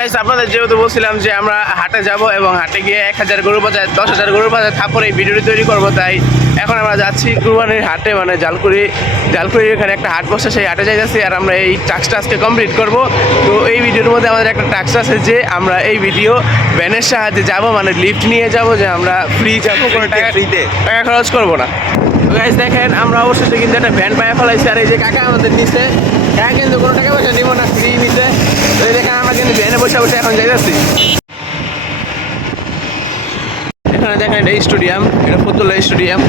আপনাদের যেহেতু বলছিলাম যে আমরা হাটে যাব এবং হাটে গিয়ে 1000 গরু বাজার 10,000 গরু বাজার থাপড়ে এই ভিডিওটি তৈরি করব। তাই এখন আমরা যাচ্ছি কুরবানির হাটে, মানে জালকুড়ির এখানে একটা হাট বসে, সেই হাটে যাচ্ছি। আর আমরা এই টাস্কটা আজকে কমপ্লিট করব। তো এই ভিডিওর মধ্যে আমাদের একটা টাস্ক আছে যে আমরা এই ভিডিও ভ্যানের সাহায্যে যাব, মানে লিফট নিয়ে যাব, যে আমরা ফ্রি যাবো, কোনো টাকা খরচ করবো না। তো গাইস দেখেন আমরা অবশ্যই কিন্তু একটা ভ্যান পায়ে ফেলাইছি। আর এই যে কাকা আমাদের নিচে, কাকা কিন্তু কোনো টাকা পয়সা নিব না, ফ্রি নিতে। তো এই দেখেন আমরা কিন্তু ভ্যানে বসে বসে এখন যাইতেছি। এখানে দেখেন এটা স্টেডিয়াম, এটা ফতুল্লা স্টেডিয়াম।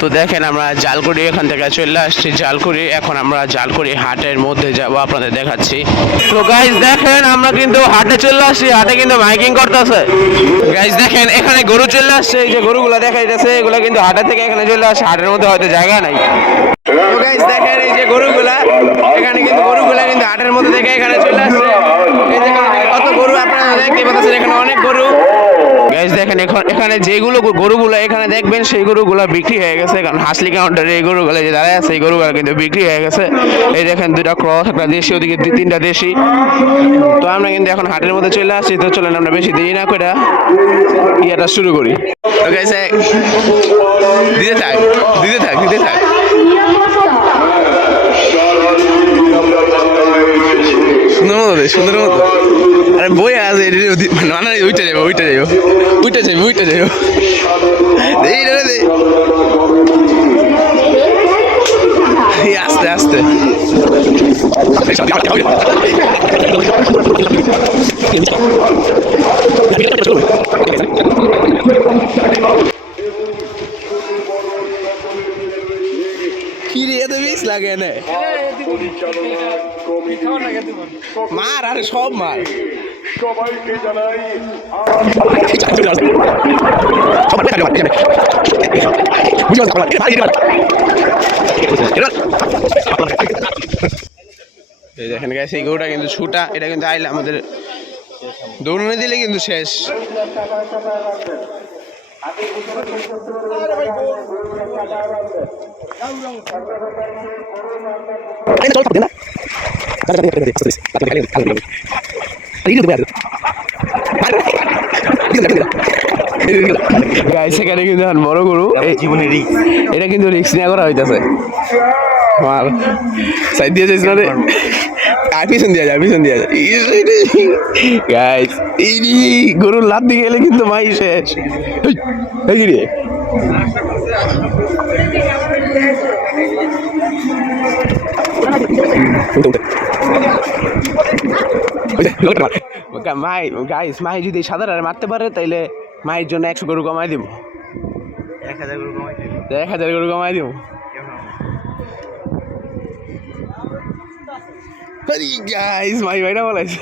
তো দেখেন আমরা জালকুড়ি এখান থেকে চলে আসছি জালকুড়ি। এখন আমরা জালকুড়ি হাটের মধ্যে যাব, আপনাদের দেখাচ্ছি। তো গাইস দেখেন আমরা কিন্তু হাটে চলে আসছি, হাটে কিন্তু মাইকিং করতেছে। গাইস দেখেন এখানে গরু চলে আসছে, এই যে গরুগুলা দেখা যাচ্ছে, এগুলো কিন্তু হাটে থেকে এখানে চলে আসছে, হাটের মধ্যে হয়তো জায়গা নাই। তো গাইস দেখেন এই যে গরুগুলা, এখানে কিন্তু গরুগুলা কিন্তু হাটের মধ্যে থেকে এখানে চলে আসছে। এই দেখেন কত গরু আপনারা দেখতে পাচ্ছেন, এখানে অনেক গরু। গাইস দেখেন এখানে যেগুলো গরুগুলো এখানে দেখবেন সেই গরুগুলো বিক্রি হয়ে গেছে, কারণ হাসলি কাউন্টারে এই গরুগুলো যে দাঁড়ায় আছে এই গরুগুলো কিন্তু বিক্রি হয়ে গেছে। এই দেখেন দুইটা ক্রস, একটা দেশি, ওদিকে 2-3টা দেশি। তো আমরা কিন্তু এখন হাটের মধ্যে চলে আসছি। তো চলেন আমরা বেশি দেরি না করে ইয়েটা শুরু করি। তো গাইস দিতে থাক। সুন্দর মতো আরে বই আছে, মানে ওইটা যাবো আস্তে আস্তে। কি রে এত বেশ লাগে না মার, আরে সব মার। সবাইকে জানাই দেখেন গাইস এই গরুটা কিন্তু ছুটা, এটা কিন্তু আইলে আমাদের দৌড়নে দিলে কিন্তু শেষ। সেখানে কিন্তু বড় গরু, এটা কিন্তু রিক্স নিয়ে করা হইতেছে। সাইড দিয়ে যাইস না রে, পিছন দিয়া যায় গাইস। এই গরুর লাত দিয়ে গেলে কিন্তু মাই শেষ। রে মাই যদি সাধারণ মারতে পারে তাইলে মায়ের জন্য 100 গরু কমাই দিব, 1000 গরু কমাই দিব। গাইস মাই ভাইটা বলাইছে।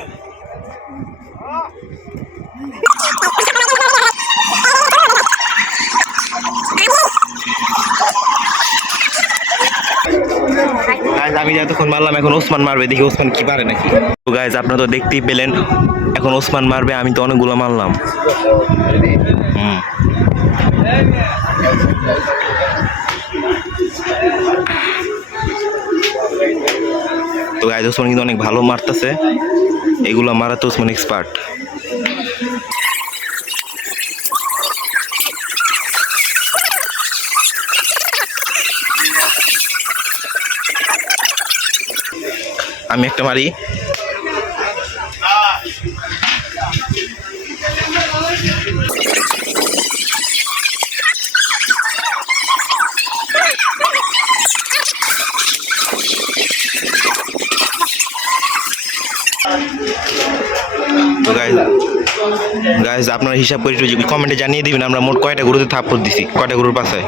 আমি যতক্ষণ মারলাম, এখন ওসমান মারবে, দেখি ওসমান কি পারে নাকি। তো গাইজ আপনারা তো দেখতেই পেলেন, এখন ওসমান মারবে, আমি তো অনেকগুলো মারলাম। তো গাইজ ওসমান কিন্তু অনেক ভালো মারতেছে, এগুলো মারাতে ওসমান এক্সপার্ট। আমি একটা মারি, তো গাইজ আপনারা হিসাব করে কমেন্টে জানিয়ে দিবেন আমরা মোট কয়টা গরুতে থাপ্পড় দিছি, কয়টা গরুর পাশে।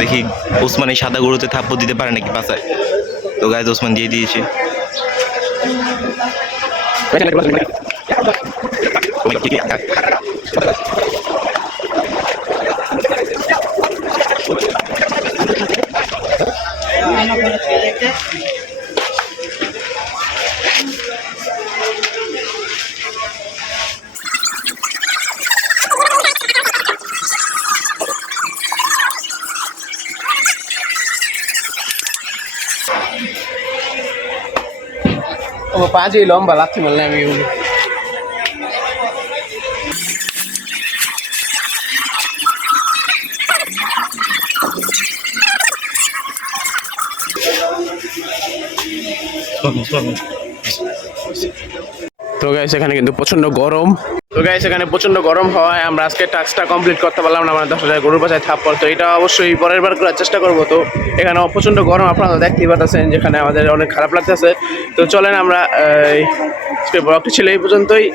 দেখি ওসমান এই সাদা গরুতে থাপ্পড় দিতে পারে নাকি পাশায়। তো গাইজ ওসমান দিয়ে দিয়েছে। ও পাঁচই লম্বা লাথি মারলে আমি তো গাইস এখানে কিন্তু প্রচন্ড গরম। তো গাইস এখানে প্রচন্ড গরম হওয়ায় আমরা আজকে টাস্কটা কমপ্লিট করতে পারলাম না, মানে 10,000 গরুর বাসায় থাপ্পড়। তো এটা অবশ্যই পরের বার করার চেষ্টা করবো। তো এখানে প্রচন্ড গরম আপনারা দেখতেই পাচ্ছেন, যেখানে আমাদের অনেক খারাপ লাগতেছে। তো চলেন আমরা আজকে ব্লগটি ছিল এই পর্যন্তই।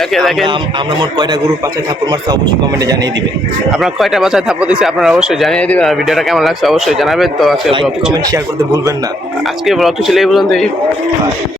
দেখেন আমরা মোট কয়টা গরুর পাশে থাপ্পড় মারছে অবশ্যই কমেন্টে জানিয়ে দিবেন। আপনার কয়টা বাসায় থাপ্পড় দিচ্ছে আপনারা অবশ্যই জানিয়ে দিবেন, আর ভিডিওটা কেমন লাগছে অবশ্যই জানাবেন। তো আজকে লাইক কমেন্ট শেয়ার করতে ভুলবেন না। আজকে ব্লগটি ছিল এই পর্যন্তই।